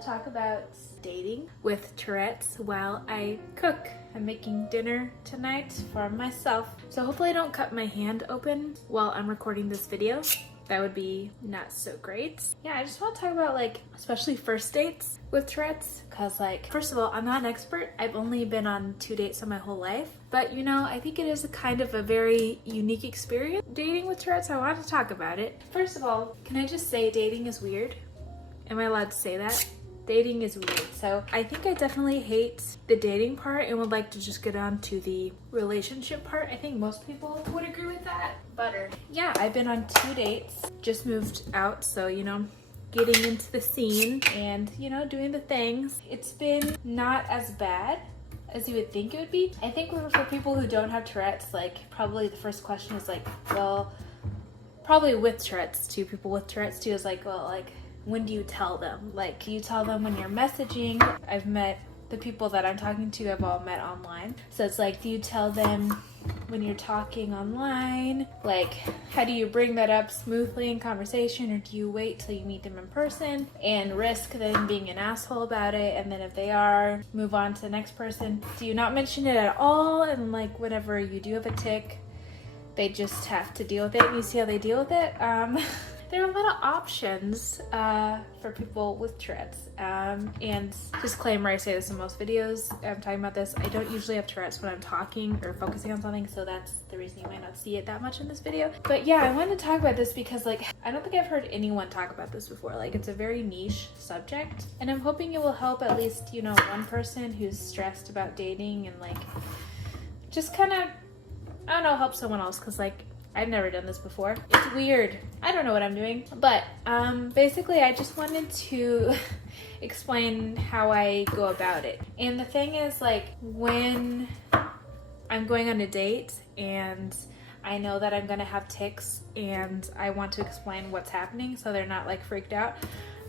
to talk about dating with Tourette's while I cook. I'm making dinner tonight for myself, so hopefully I don't cut my hand open while I'm recording this video. That would be not so great. Yeah, I just want to talk about like, especially first dates with Tourette's, because like, first of all, I'm not an expert. I've only been on 2 dates in my whole life, but you know, I think it is a kind of a very unique experience dating with Tourette's. I wanted to talk about it. First of all, can I just say dating is weird? Am I allowed to say that? Dating is weird. So I think I definitely hate the dating part and would like to just get on to the relationship part. I think most people would agree with that. Yeah, I've been on 2 dates, just moved out, so you know, getting into the scene and you know, doing the things. It's been not as bad as you would think it would be. I think for people who don't have Tourette's, like probably the first question is like, well, probably with Tourette's too, people with Tourette's too, is like, well, like, when do you tell them? Like, you tell them when you're messaging. I've met the people that I'm talking to, I've all met online. So it's like, do you tell them when you're talking online? Like, how do you bring that up smoothly in conversation, or do you wait till you meet them in person and risk them being an asshole about it, and then if they are, move on to the next person? Do you not mention it at all, and like whenever you do have a tick, they just have to deal with it and you see how they deal with it? There are a lot of options for people with Tourette's. And disclaimer, I say this in most videos, I'm talking about this, I don't usually have Tourette's when I'm talking or focusing on something, so that's the reason you might not see it that much in this video. But yeah, I wanted to talk about this because like, I don't think I've heard anyone talk about this before. Like, it's a very niche subject, and I'm hoping it will help at least, you know, one person who's stressed about dating and like, just kind of, I don't know, help someone else, because like, I've never done this before. It's weird. I don't know what I'm doing. But basically, I just wanted to explain how I go about it. And the thing is, like, when I'm going on a date and I know that I'm gonna have tics and I want to explain what's happening so they're not like freaked out.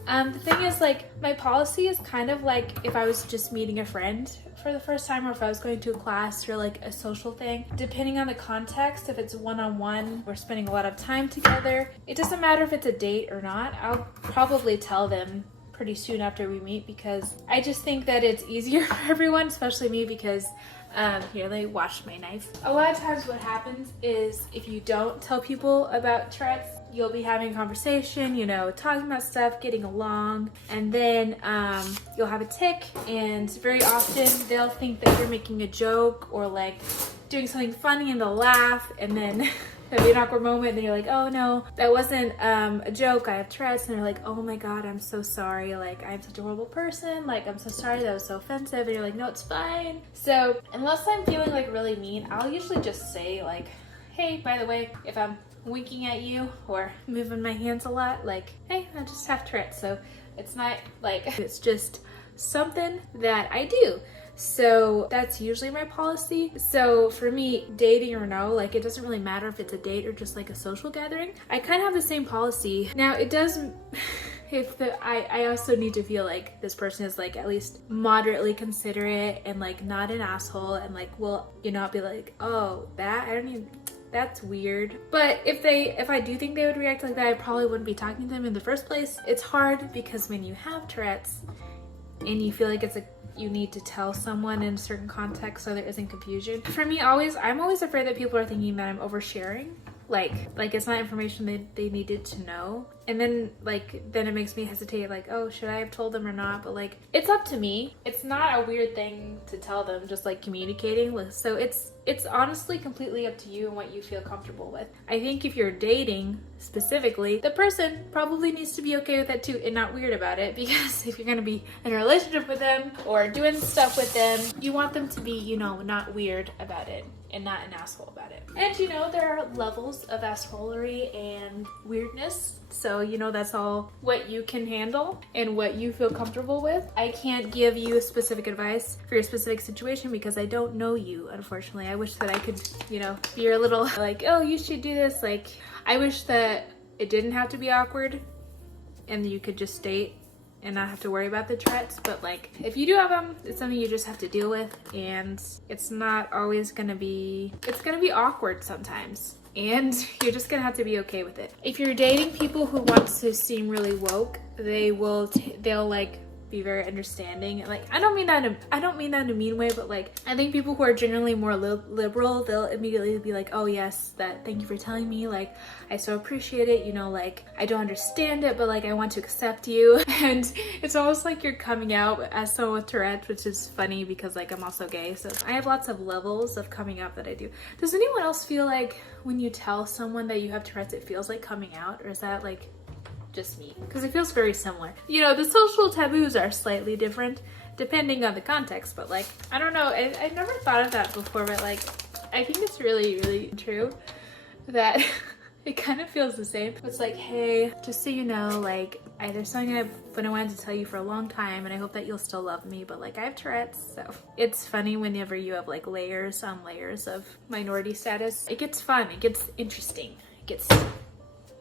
The thing is, like, my policy is kind of like if I was just meeting a friend for the first time, or if I was going to a class or like a social thing, depending on the context, if it's one-on-one, we're spending a lot of time together, it doesn't matter if it's a date or not, I'll probably tell them pretty soon after we meet, because I just think that it's easier for everyone, especially me, because here, they washed my knife. A lot of times what happens is if you don't tell people about Tourette's, you'll be having a conversation, you know, talking about stuff, getting along, and then you'll have a tick, and very often they'll think that you're making a joke or like doing something funny, and they'll laugh, and then there'll be an awkward moment, and you're like, oh no, that wasn't a joke, I have Tourette's, and they're like, oh my god, I'm so sorry, like, I'm such a horrible person, like, I'm so sorry, that was so offensive, and you're like, no, it's fine. So unless I'm feeling like really mean, I'll usually just say like, hey, by the way, if I'm winking at you or moving my hands a lot, like, hey, I just have Tourette's, so it's not like, it's just something that I do. So that's usually my policy. So for me, dating or no, like, it doesn't really matter if it's a date or just like a social gathering. I kind of have the same policy. Now it does I also need to feel like this person is like at least moderately considerate and like not an asshole, and like, will, you know, be like, oh, that, I don't even, that's weird. But if I do think they would react like that, I probably wouldn't be talking to them in the first place. It's hard because when you have Tourette's and you feel like you need to tell someone in a certain context so there isn't confusion. For me, I'm always afraid that people are thinking that I'm oversharing. Like it's not information they needed to know. And then it makes me hesitate, like, oh, should I have told them or not? But like, it's up to me. It's not a weird thing to tell them, just like communicating. So it's honestly completely up to you and what you feel comfortable with. I think if you're dating specifically, the person probably needs to be okay with that too and not weird about it, because if you're gonna be in a relationship with them or doing stuff with them, you want them to be, you know, not weird about it and not an asshole about it. And you know, there are levels of assholery and weirdness. So, you know, that's all what you can handle and what you feel comfortable with. I can't give you specific advice for your specific situation because I don't know you, unfortunately. I wish that I could, you know, be your little like, oh, you should do this. Like, I wish that it didn't have to be awkward and you could just date and not have to worry about the Tourette's. But like, if you do have them, it's something you just have to deal with, and it's not always gonna be, it's gonna be awkward sometimes. and you're just gonna have to be okay with it. If you're dating people who want to seem really woke, they'll like be very understanding. And like, I don't mean that in a mean way, but like, I think people who are generally more liberal, they'll immediately be like, oh yes, thank you for telling me, like, I so appreciate it, you know, like, I don't understand it, but like, I want to accept you. And it's almost like you're coming out as someone with Tourette, which is funny because like, I'm also gay, so I have lots of levels of coming out that I do. Does anyone else feel like when you tell someone that you have Tourette's, it feels like coming out, or is that like just me? Because it feels very similar. You know, the social taboos are slightly different depending on the context, but like, I don't know, I never thought of that before, but like, I think it's really, really true that it kind of feels the same. It's like, hey, just so you know, like, there's something I've been wanting to tell you for a long time, and I hope that you'll still love me, but like, I have Tourette's. So it's funny whenever you have like layers on layers of minority status. It gets fun, it gets interesting, it gets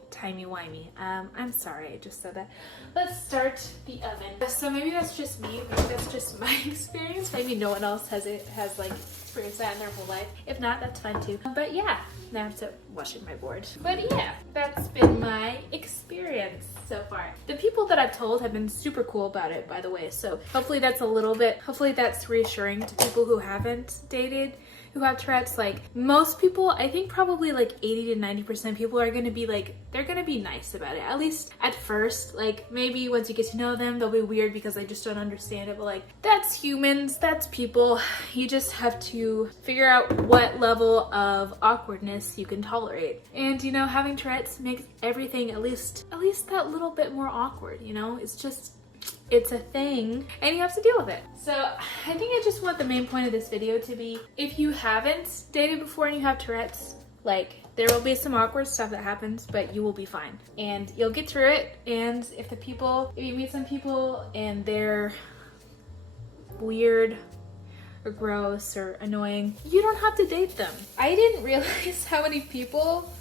timey-wimey. I'm sorry, I just said that. Let's start the oven. So maybe that's just me, maybe that's just my experience. Maybe no one else has like experienced that in their whole life. If not, that's fine too. But yeah, now I have to wash in my board. But yeah, that's been my experience so far. The people that I've told have been super cool about it, by the way. So hopefully that's hopefully that's reassuring to people who haven't dated, who have Tourette's. Like, most people, I think probably like 80 to 90% people are gonna be like, they're gonna be nice about it, at least at first. Like, maybe once you get to know them, they'll be weird because they just don't understand it, but like, that's humans, that's people. You just have to figure out what level of awkwardness you can tolerate. And you know, having Tourette's makes everything at least that little bit more awkward, you know? It's a thing and you have to deal with it. So I think I just want the main point of this video to be, if you haven't dated before and you have Tourette's, like, there will be some awkward stuff that happens, but you will be fine and you'll get through it. And if you meet some people and they're weird or gross or annoying, you don't have to date them. I didn't realize how many people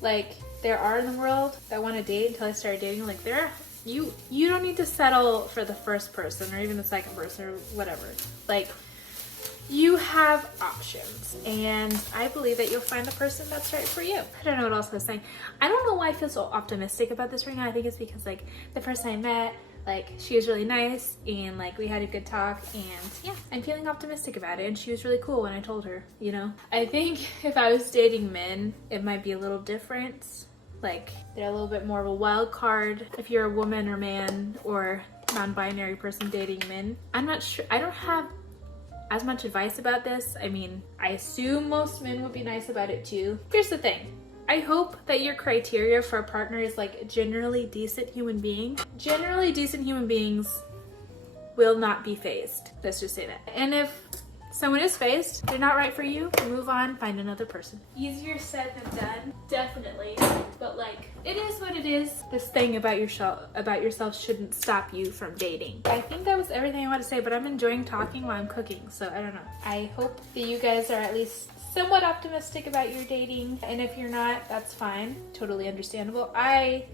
like there are in the world that want to date until I started dating. Like, you don't need to settle for the first person or even the second person or whatever. Like, you have options, and I believe that you'll find the person that's right for you. I don't know what else I was saying. I don't know why I feel so optimistic about this right now. I think it's because like the person I met, like, she was really nice and like we had a good talk, and yeah, I'm feeling optimistic about it. And she was really cool when I told her, you know. I think if I was dating men, it might be a little different. Like, they're a little bit more of a wild card if you're a woman or man or non-binary person dating men. I'm not sure. I don't have as much advice about this. I mean, I assume most men would be nice about it too. Here's the thing. I hope that your criteria for a partner is like generally decent human being. Generally decent human beings will not be phased. Let's just say that. And if someone is phased, they're not right for you, move on, find another person. Easier said than done, definitely. But like, it is what it is. This thing about yourself shouldn't stop you from dating. I think that was everything I want to say, but I'm enjoying talking while I'm cooking, so I don't know. I hope that you guys are at least somewhat optimistic about your dating, and if you're not, that's fine. Totally understandable. I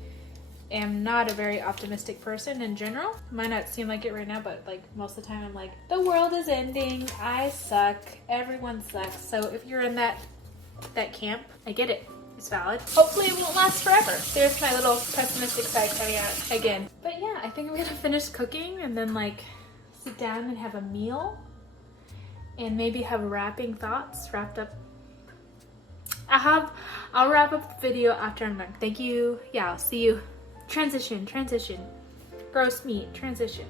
am not a very optimistic person in general. Might not seem like it right now, but like most of the time I'm like, the world is ending, I suck, everyone sucks. So if you're in that camp, I get it. It's valid. Hopefully it won't last forever. There's my little pessimistic side coming out again. But yeah, I think I'm gonna finish cooking and then like sit down and have a meal and maybe have wrapping thoughts wrapped up. I'll wrap up the video after I'm done. Thank you. Yeah, I'll see you. Transition. Gross meat, transition.